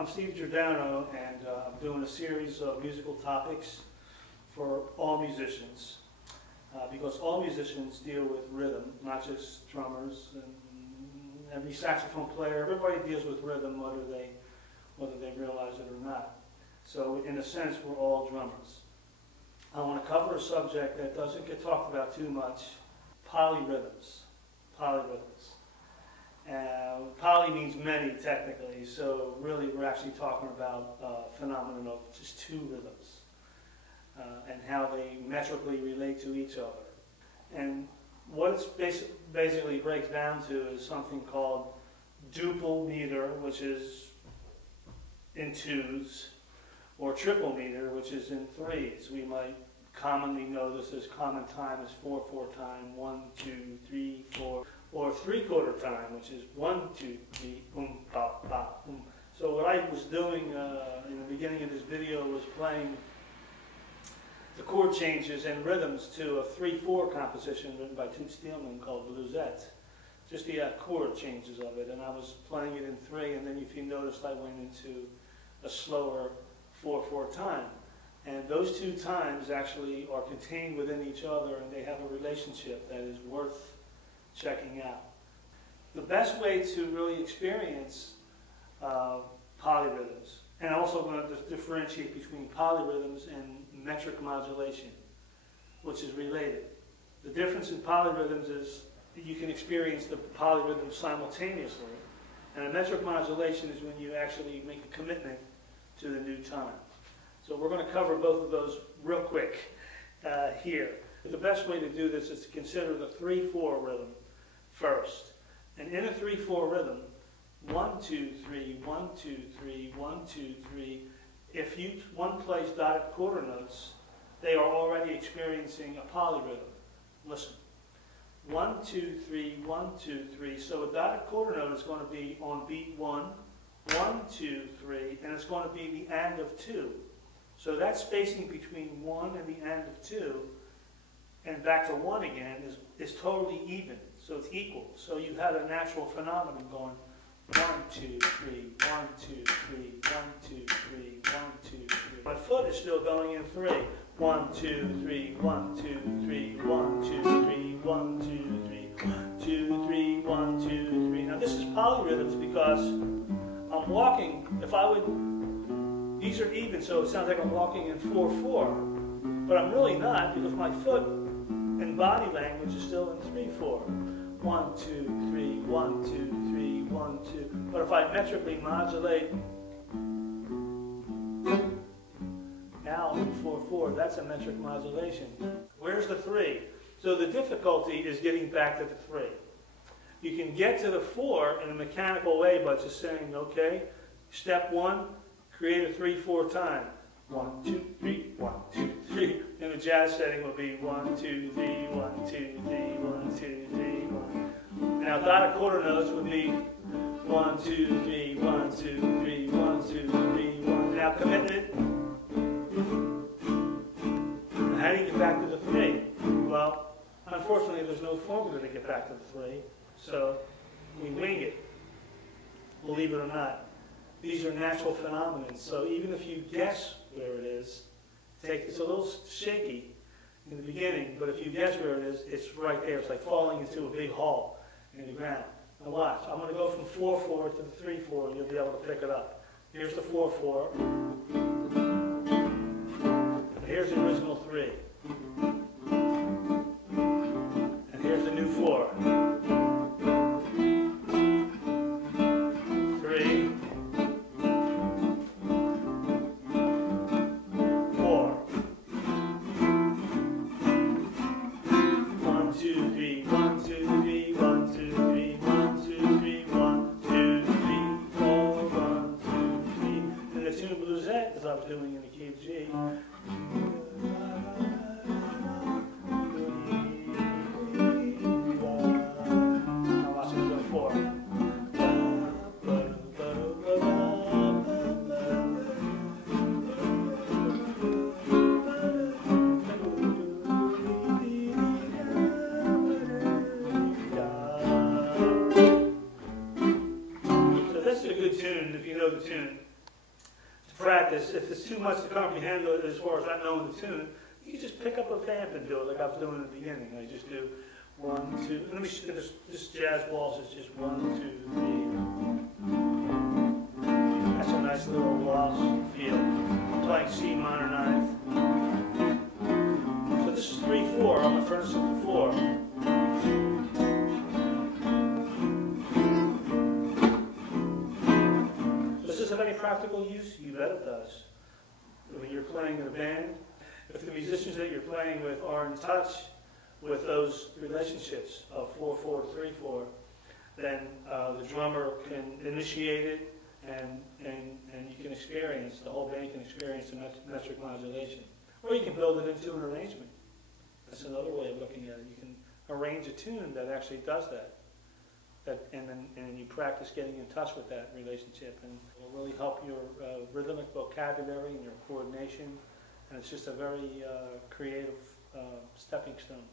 I'm Steve Giordano, and I'm doing a series of musical topics for all musicians, because all musicians deal with rhythm, not just drummers and every saxophone player. Everybody deals with rhythm, whether they realize it or not. So in a sense, we're all drummers. I want to cover a subject that doesn't get talked about too much: polyrhythms. Polyrhythms. Poly means many, technically, so really we're actually talking about a phenomenon of just two rhythms and how they metrically relate to each other. And what it basically breaks down to is something called duple meter, which is in twos, or triple meter, which is in threes. We might commonly know this as common time as 4/4 time, 1, 2, 3, 4. Or 3/4 time, which is 1, 2, 3, ba, ba, So what I was doing in the beginning of this video was playing the chord changes and rhythms to a 3/4 composition written by Toots Thielemans called Bluesette. Just the chord changes of it, and I was playing it in 3, and then if you noticed I went into a slower 4/4 time. And those two times actually are contained within each other, and they have a relationship that is worth checking out. The best way to really experience polyrhythms, and also going to differentiate between polyrhythms and metric modulation, which is related. The difference in polyrhythms is that you can experience the polyrhythms simultaneously, and a metric modulation is when you actually make a commitment to the new time. So we're going to cover both of those real quick here. The best way to do this is to consider the 3/4 rhythm first. And in a 3/4 rhythm, 1, 2, 3, 1, 2, 3, 1, 2, 3, if one plays dotted quarter notes, they are already experiencing a polyrhythm. Listen. 1, 2, 3, 1, 2, 3. So a dotted quarter note is going to be on beat 1, 1, 2, 3, and it's going to be the and of 2. So that spacing between 1 and the and of 2 and back to 1 again is totally even. So it's equal. So you had a natural phenomenon going 1, 2, 3, 1, 2, 3, 1, 2, 3, 1, 2, 3. My foot is still going in 3. 1, 2, 3, 1, 2, 3, 1, 2, 3, 1, 2, 3, 2, 3, 1, 2, 3. Now this is polyrhythms because I'm walking. These are even, so it sounds like I'm walking in 4/4. But I'm really not, because my foot and body language is still in 3/4. 1, 2, 3, 1, 2, 3, 1, 2. But if I metrically modulate now in 4/4, that's a metric modulation. Where's the 3? So the difficulty is getting back to the 3. You can get to the 4 in a mechanical way by just saying, okay, step 1, create a 3/4 time. 1, 2, 3, 1, 2, 3. In a jazz setting would be 1, 2, 3, 1, 2, 3, 1, 2, 3, 1. Now dotted quarter notes would be 1, 2, 3, 1, 2, 3, 1, 2, 3, 1. Now commitment. How do you get back to the 3? Well, unfortunately there's no formula to get back to the 3, so we wing it, believe it or not. These are natural phenomena, so even if you guess where it is, it's a little shaky in the beginning, but if you guess where it is, it's right there. It's like falling into a big hole in the ground. Now watch, I'm going to go from 4/4 to the 3/4, and you'll be able to pick it up. Here's the 4/4. Here's the original 3. And here's the new 4. 3. 4. 1, 2, 3, 1, 2, 3, 1, 2, 3, 1, 2, 3, 1, 2, 3, 4, 1, 2, 3. And the tune Bluesette, as I was doing in the key of G. if it's too much to comprehend as far as not knowing the tune, you can just pick up a vamp and do it like I was doing in the beginning. I just do 1, 2, let me show this jazz waltz is just 1, 2, 3. That's a nice little waltz feel. I'm playing C minor ninth. So this is 3/4. I'm gonna turn this into 4. Does this have any practical use? You bet it does. When you're playing in a band, if the musicians that you're playing with are in touch with those relationships of 4/4 to 3/4, then the drummer can initiate it, and you can experience, the whole band can experience the metric modulation. Or you can build it into an arrangement. That's another way of looking at it. You can arrange a tune that actually does that. And then you practice getting in touch with that relationship, and it will really help your rhythmic vocabulary and your coordination, and it's just a very creative stepping stone.